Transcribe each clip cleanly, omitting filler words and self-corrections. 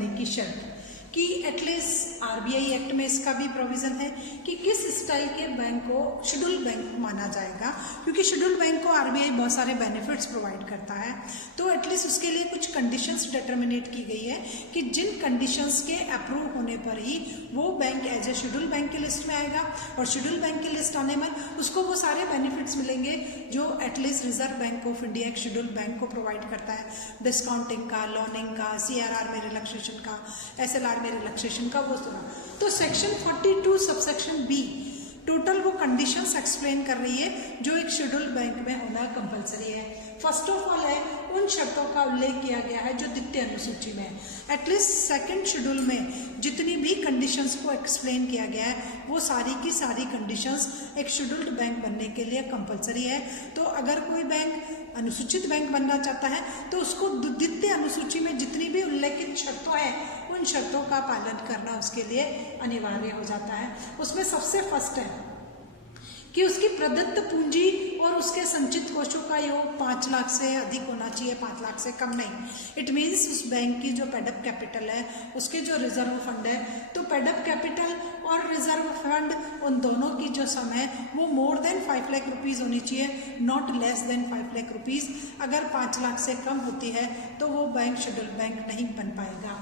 बनने की शर्त कि एटलीस्ट आरबीआई एक्ट में इसका भी प्रोविज़न है कि किस स्टाइल के बैंक को शेड्यूल बैंक माना जाएगा, क्योंकि शेड्यूल बैंक को आरबीआई बहुत सारे बेनिफिट्स प्रोवाइड करता है। तो एटलीस्ट उसके लिए कुछ कंडीशंस डिटर्मिनेट की गई है कि जिन कंडीशंस के अप्रूव होने पर ही वो bank as a schedule bank की लिस्ट में आएगा, और शेड्यूल बैंक की लिस्ट आने में उसको वो सारे बेनिफिट्स मिलेंगे जो at least reserve bank of India एक शेड्यूल बैंक को प्रोवाइड करता है, डिस्काउंटिंग का, लोनिंग का, सीआरआर में रिलैक्सेशन का, एसएलआर में रिलैक्सेशन का, वो सुना। तो सेक्शन 42 सबसेक्शन बी टोटल वो कंडीशंस एक्सप्लेन कर रही है जो एक शेड्यूल बैंक में होना कंपलसरी है। फर्स्ट ऑफ ऑल है उन शर्तों का उल्लेख किया गया है जो द्वितीय अनुसूची में है। एटलीस्ट सेकंड शेड्यूल में जितनी भी कंडीशंस को एक्सप्लेन किया गया है वो सारी की सारी कंडीशंस एक शेड्यूल्ड बैंक बनने के लिए कंपलसरी है। तो अगर कोई बैंक अनुसूचित बैंक बनना चाहता है तो उसको द्वितीय अनुसूची में जितनी भी उल्लेखित शर्तों है उन शर्तों का पालन करना उसके लिए अनिवार्य हो जाता है। उसमें सबसे फर्स्ट है कि उसकी प्रदत्त पूंजी और उसके संचित कोषों का योग 5 लाख से अधिक होना चाहिए, 5 लाख से कम नहीं। इट मीन्स उस बैंक की जो पेडअप कैपिटल है, उसके जो रिजर्व फंड है, तो पेडअप कैपिटल और रिजर्व फंड उन दोनों की जो सम है वो मोर देन 5 लाख रुपीज़ होनी चाहिए, not less than 5 lakh rupees. अगर 5 लाख से कम होती है तो वो बैंक शेड्यूल बैंक नहीं बन पाएगा।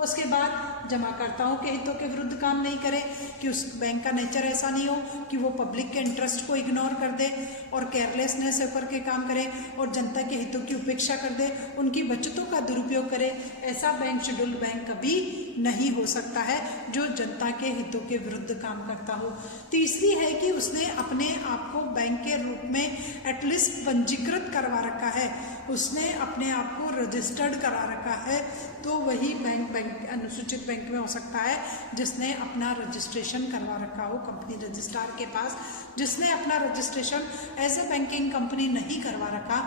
उसके बाद जमाकर्ताओं के हितों के विरुद्ध काम नहीं करे, कि उस बैंक का नेचर ऐसा नहीं हो कि वो पब्लिक के इंटरेस्ट को इग्नोर कर दे और केयरलेसनेस होकर के काम करे और जनता के हितों की उपेक्षा कर दे, उनकी बचतों का दुरुपयोग करे। ऐसा बैंक शेड्यूल बैंक कभी नहीं हो सकता है जो जनता के हितों के विरुद्ध काम करता हो। तीसरी है कि उसने अपने आप को बैंक के रूप में एटलीस्ट पंजीकृत करवा रखा है, उसने अपने आप को रजिस्टर्ड करा रखा है, तो वही बैंक अनुसूचित बैंक में हो सकता है जिसने अपना रजिस्ट्रेशन करवा रखा हो कंपनी रजिस्ट्रार के पास। जिसने अपना registration as a banking company नहीं करवा रखा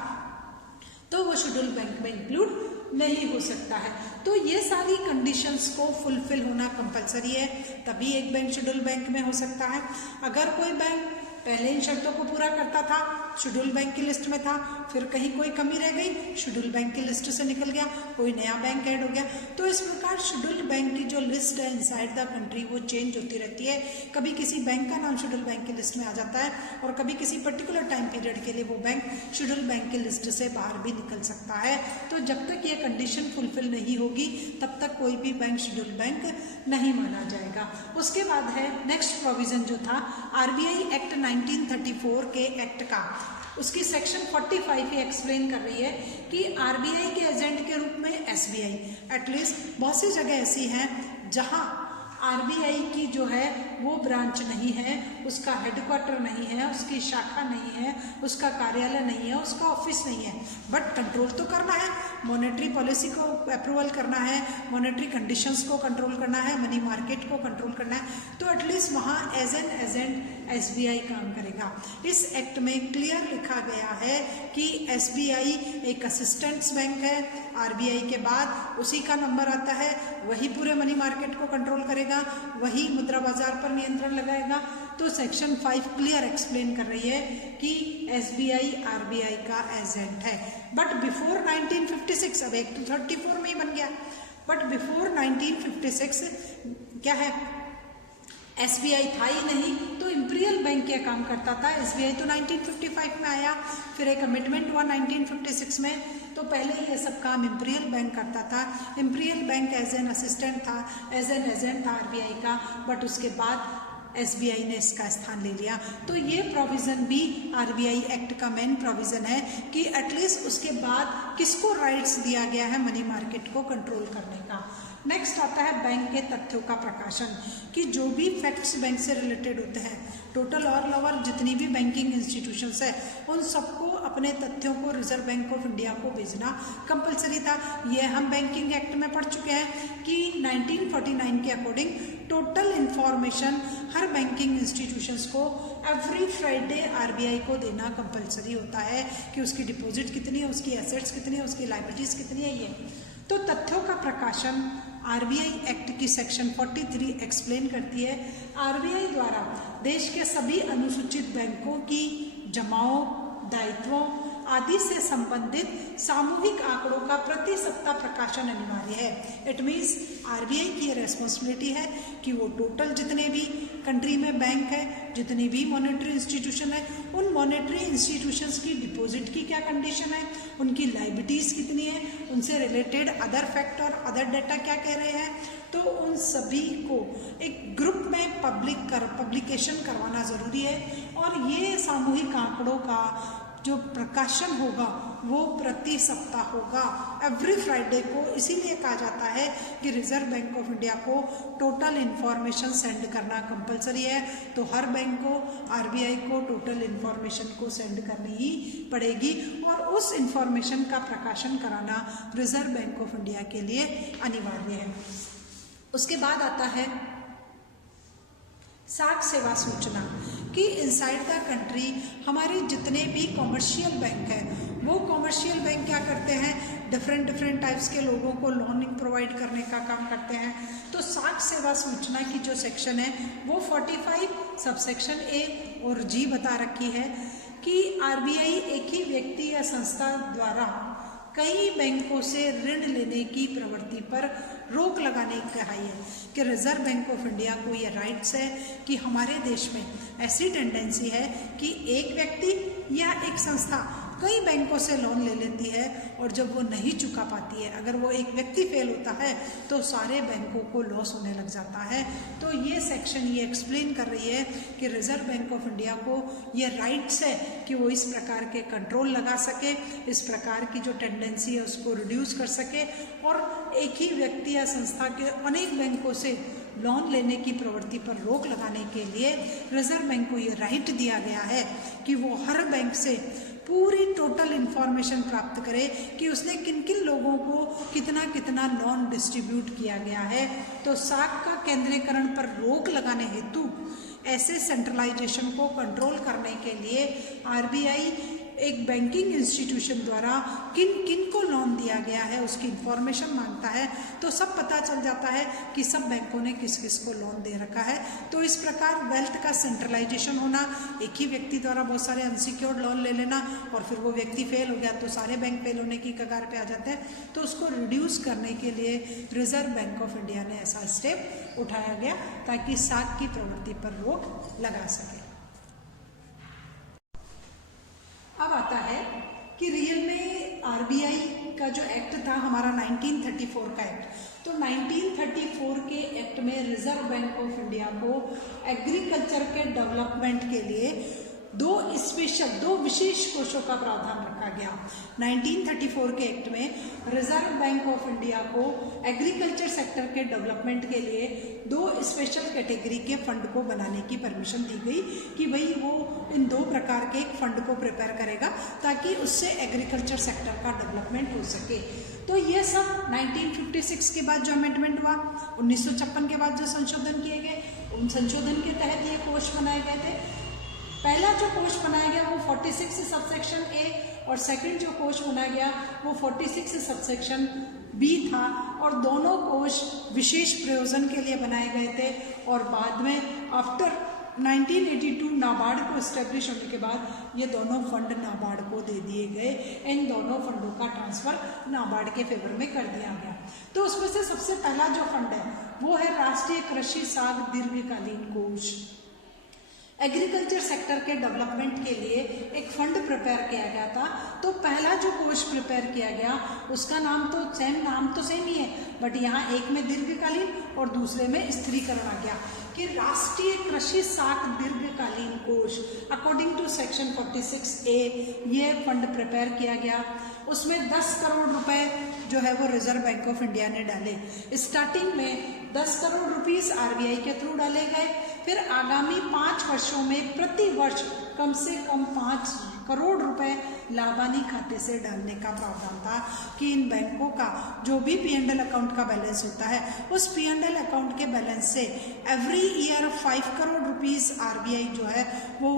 तो वो शेड्यूल बैंक में इंक्लूड नहीं हो सकता है। तो ये सारी कंडीशंस को फुलफिल होना कंपलसरी है, तभी एक बैंक शेड्यूल बैंक में हो सकता है। अगर कोई बैंक पहले इन शर्तों को पूरा करता था, शेड्यूल बैंक की लिस्ट में था, फिर कहीं कोई कमी रह गई, शेड्यूल बैंक की लिस्ट से निकल गया, कोई नया बैंक ऐड हो गया, तो इस प्रकार शेड्यूल बैंक की जो लिस्ट है इनसाइड द कंट्री वो चेंज होती रहती है। कभी किसी बैंक का नाम शेड्यूल बैंक की लिस्ट में आ जाता है और कभी किसी पर्टिकुलर टाइम पीरियड के लिए वो बैंक शेड्यूल बैंक की लिस्ट से बाहर भी निकल सकता है। तो जब तक ये कंडीशन फुलफिल नहीं होगी तब तक कोई भी बैंक शेड्यूल बैंक नहीं माना जाएगा। उसके बाद है नेक्स्ट प्रोविजन जो था आरबीआई एक्ट 1934 के एक्ट का, उसकी सेक्शन 45 ही एक्सप्लेन कर रही है कि आरबीआई के एजेंट के रूप में एसबीआई, एटलीस्ट बहुत सी जगह ऐसी हैं जहां आरबीआई की जो है वो ब्रांच नहीं है, उसका हेडक्वार्टर नहीं है, उसकी शाखा नहीं है, उसका कार्यालय नहीं है, उसका ऑफिस नहीं है, बट कंट्रोल तो करना है, मॉनेटरी पॉलिसी को अप्रूवल करना है, मॉनेटरी कंडीशंस को कंट्रोल करना है, मनी मार्केट को कंट्रोल करना है, तो एटलीस्ट वहाँ एज एन एजेंट एसबीआई काम करेगा। इस एक्ट में क्लियर लिखा गया है कि एसबीआई एक असिस्टेंट्स बैंक है, आरबीआई के बाद उसी का नंबर आता है, वही पूरे मनी मार्केट को कंट्रोल करेगा, वही मुद्रा बाजार पर नियंत्रण लगाएगा। तो सेक्शन 5 क्लियर एक्सप्लेन कर रही है कि एसबीआई आरबीआई का एजेंट है। बट बिफोर 1956, अब एक्ट 34 में ही बन गया, बट बिफोर 1956 क्या है, एसबीआई था ही नहीं, तो इंपीरियल बैंक क्या काम करता था। एसबीआई तो 1955 में आया, फिर एक कमिटमेंट हुआ 1956 में, तो पहले ये सब काम इंपीरियल बैंक करता था। Imperial bank as an assistant था, एज एन एजेंट था आरबीआई का, बट उसके बाद एसबीआई ने इसका स्थान ले लिया। तो ये प्रोविज़न भी आरबीआई एक्ट का मेन प्रोविज़न है कि एटलीस्ट उसके बाद किसको राइट्स दिया गया है मनी मार्केट को कंट्रोल करने का। नेक्स्ट आता है बैंक के तथ्यों का प्रकाशन, कि जो भी फैक्ट्स बैंक से रिलेटेड होते हैं, टोटल और लोअर जितनी भी बैंकिंग इंस्टीट्यूशंस है उन सबको अपने तथ्यों को रिजर्व बैंक ऑफ इंडिया को भेजना कंपलसरी था। ये हम बैंकिंग एक्ट में पढ़ चुके हैं कि 1949 के अकॉर्डिंग टोटल इंफॉर्मेशन हर बैंकिंग इंस्टीट्यूशंस को एवरी फ्राइडे आरबीआई को देना कंपलसरी होता है कि उसकी डिपॉजिट कितनी है, उसकी एसेट्स कितनी है, उसकी लायबिलिटीज कितनी है। ये तो तथ्यों का प्रकाशन आरबीआई एक्ट की सेक्शन 43 एक्सप्लेन करती है। आरबीआई द्वारा देश के सभी अनुसूचित बैंकों की जमाओं, दायित्वों, आदि से संबंधित सामूहिक आंकड़ों का प्रति सप्ताह प्रकाशन अनिवार्य है। इट मीन्स आरबीआई की रेस्पॉन्सिबिलिटी है कि वो टोटल जितने भी कंट्री में बैंक है, जितनी भी मॉनेटरी इंस्टीट्यूशन है, उन मॉनेटरी इंस्टीट्यूशंस की डिपॉजिट की क्या कंडीशन है, उनकी लायबिलिटीज कितनी है, उनसे related other factor, other data क्या कह रहे हैं, तो उन सभी को एक ग्रुप में पब्लिकेशन करवाना ज़रूरी है। और ये सामूहिक आंकड़ों का जो प्रकाशन होगा वो प्रति सप्ताह होगा, एवरी फ्राइडे को। इसीलिए कहा जाता है कि रिजर्व बैंक ऑफ इंडिया को टोटल इन्फॉर्मेशन सेंड करना कंपलसरी है। तो हर बैंक को, आरबीआई को टोटल इन्फॉर्मेशन को सेंड करनी ही पड़ेगी और उस इन्फॉर्मेशन का प्रकाशन कराना रिजर्व बैंक ऑफ इंडिया के लिए अनिवार्य है। उसके बाद आता है साख सेवा सूचना कि इनसाइड द कंट्री हमारे जितने भी कॉमर्शियल बैंक हैं, वो कॉमर्शियल बैंक क्या करते हैं, डिफरेंट टाइप्स के लोगों को लोनिंग प्रोवाइड करने का काम करते हैं। तो साख सेवा सूचना की जो सेक्शन है वो 45 सबसेक्शन ए और जी बता रखी है कि आरबीआई एक ही व्यक्ति या संस्था द्वारा कई बैंकों से ऋण लेने की प्रवृत्ति पर रोक लगाने की कहा है कि रिजर्व बैंक ऑफ इंडिया को ये राइट्स है कि हमारे देश में ऐसी टेंडेंसी है कि एक व्यक्ति या एक संस्था कई बैंकों से लोन ले लेती है और जब वो नहीं चुका पाती है, अगर वो एक व्यक्ति फेल होता है तो सारे बैंकों को लॉस होने लग जाता है। तो ये सेक्शन ये एक्सप्लेन कर रही है कि रिजर्व बैंक ऑफ इंडिया को ये राइट्स है कि वो इस प्रकार के कंट्रोल लगा सके, इस प्रकार की जो टेंडेंसी है उसको रिड्यूस कर सके और एक ही व्यक्ति या संस्था के अनेक बैंकों से लोन लेने की प्रवृत्ति पर रोक लगाने के लिए रिजर्व बैंक को ये राइट दिया गया है कि वो हर बैंक से पूरी टोटल इन्फॉर्मेशन प्राप्त करे कि उसने किन किन लोगों को कितना कितना लोन डिस्ट्रीब्यूट किया गया है। तो साख का केंद्रीकरण पर रोक लगाने हेतु ऐसे सेंट्रलाइजेशन को कंट्रोल करने के लिए आरबीआई एक बैंकिंग इंस्टीट्यूशन द्वारा किन किन को लोन दिया गया है उसकी इंफॉर्मेशन मांगता है। तो सब पता चल जाता है कि सब बैंकों ने किस किस को लोन दे रखा है। तो इस प्रकार वेल्थ का सेंट्रलाइजेशन होना, एक ही व्यक्ति द्वारा बहुत सारे अनसिक्योर्ड लोन ले लेना और फिर वो व्यक्ति फेल हो गया तो सारे बैंक फेल होने की कगार पे आ जाते हैं। तो उसको रिड्यूस करने के लिए रिजर्व बैंक ऑफ इंडिया ने ऐसा स्टेप उठाया गया ताकि साख की प्रवृत्ति पर रोक लगा सके। अब आता है कि रियल में आरबीआई का जो एक्ट था हमारा 1934 का एक्ट, तो 1934 के एक्ट में रिजर्व बैंक ऑफ इंडिया को एग्रीकल्चर के डेवलपमेंट के लिए दो विशेष कोषों का प्रावधान रखा गया। 1934 के एक्ट में रिजर्व बैंक ऑफ इंडिया को एग्रीकल्चर सेक्टर के डेवलपमेंट के लिए दो स्पेशल कैटेगरी के फंड को बनाने की परमिशन दी गई कि भाई वो इन दो प्रकार के एक फंड को प्रिपेयर करेगा ताकि उससे एग्रीकल्चर सेक्टर का डेवलपमेंट हो सके। तो ये सब 1956 के बाद जो अमेंडमेंट हुआ, 1956 के बाद जो संशोधन किए गए, उन संशोधन के तहत ये कोष बनाए गए थे। पहला जो कोष बनाया गया वो 46 सबसेक्शन ए और सेकंड जो कोष बनाया गया वो 46 सबसेक्शन बी था और दोनों कोष विशेष प्रयोजन के लिए बनाए गए थे। और बाद में आफ्टर 1982 नाबार्ड को एस्टेब्लिश होने के बाद ये दोनों फंड नाबार्ड को दे दिए गए। इन दोनों फंडों का ट्रांसफर नाबार्ड के फेवर में कर दिया गया। तो उसमें से सबसे पहला जो फंड है वो है राष्ट्रीय कृषि साख दीर्घकालीन कोष। एग्रीकल्चर सेक्टर के डेवलपमेंट के लिए एक फंड प्रिपेयर किया गया था। तो पहला जो कोष प्रिपेयर किया गया उसका नाम तो सेम ही है, बट यहाँ एक में दीर्घकालीन और दूसरे में स्थिरीकरण आ गया कि राष्ट्रीय कृषि साख दीर्घकालीन कोष। अकॉर्डिंग टू सेक्शन 46A ये फंड प्रिपेयर किया गया। उसमें 10 करोड़ रुपए जो है वो रिजर्व बैंक ऑफ इंडिया ने डाले। स्टार्टिंग में 10 करोड़ रुपीस आरबीआई के थ्रू डाले गए, फिर आगामी 5 वर्षों में प्रति वर्ष कम से कम 5 करोड़ रुपए लाभानी खाते से डालने का प्रावधान था कि इन बैंकों का जो भी P&L अकाउंट का बैलेंस होता है उस P&L अकाउंट के बैलेंस से every year 5 crore rupees RBI जो है वो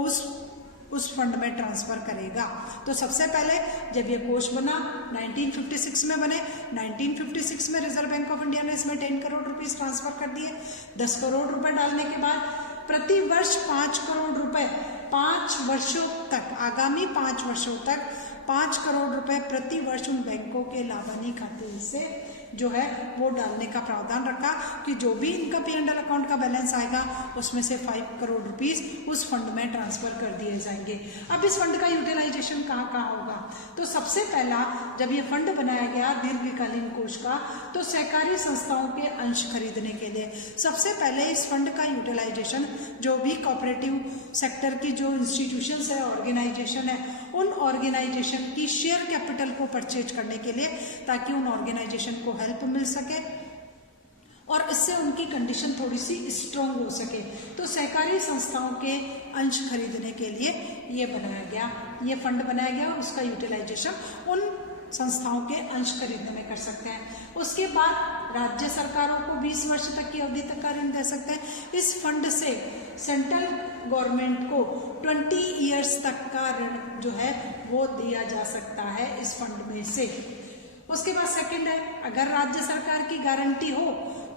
उस फंड में ट्रांसफर करेगा। तो सबसे पहले जब ये कोष बना 1956 में बने, 1956 में रिजर्व बैंक ऑफ इंडिया ने इसमें 10 करोड़ रुपीस ट्रांसफर कर दिए। 10 करोड़ रुपए डालने के बाद प्रति वर्ष 5 करोड़ रुपए 5 वर्षों तक, आगामी 5 वर्षों तक 5 करोड़ रुपए प्रति वर्ष उन बैंकों के लाभानी खाते से जो है वो डालने का प्रावधान रखा कि जो भी इनका P&L अकाउंट का बैलेंस आएगा उसमें से 5 करोड़ रुपीस उस फंड में ट्रांसफर कर दिए जाएंगे। अब इस फंड का यूटिलाइजेशन कहाँ कहाँ होगा? तो सबसे पहला जब ये फंड बनाया गया दीर्घकालीन कोष का, तो सहकारी संस्थाओं के अंश खरीदने के लिए सबसे पहले इस फंड का यूटिलाइजेशन जो भी कोऑपरेटिव सेक्टर की जो इंस्टीट्यूशंस है, ऑर्गेनाइजेशन है, उन ऑर्गेनाइजेशन की शेयर कैपिटल को परचेज करने के लिए, ताकि उन ऑर्गेनाइजेशन को हेल्प मिल सके और इससे उनकी कंडीशन थोड़ी सी स्ट्रॉन्ग हो सके। तो सहकारी संस्थाओं के अंश खरीदने के लिए ये बनाया गया, ये फंड बनाया गया और उसका यूटिलाइजेशन उन संस्थाओं के अंश खरीदने में कर सकते हैं। उसके बाद राज्य सरकारों को 20 वर्ष तक की अवधि तक का ऋण दे सकते हैं। इस फंड से सेंट्रल गवर्नमेंट को 20 ईयर्स तक का ऋण जो है वो दिया जा सकता है इस फंड में से। उसके बाद सेकंड है, अगर राज्य सरकार की गारंटी हो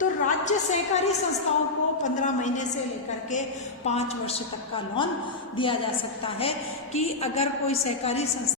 तो राज्य सहकारी संस्थाओं को 15 महीने से लेकर के 5 वर्ष तक का लोन दिया जा सकता है कि अगर कोई सहकारी संस्था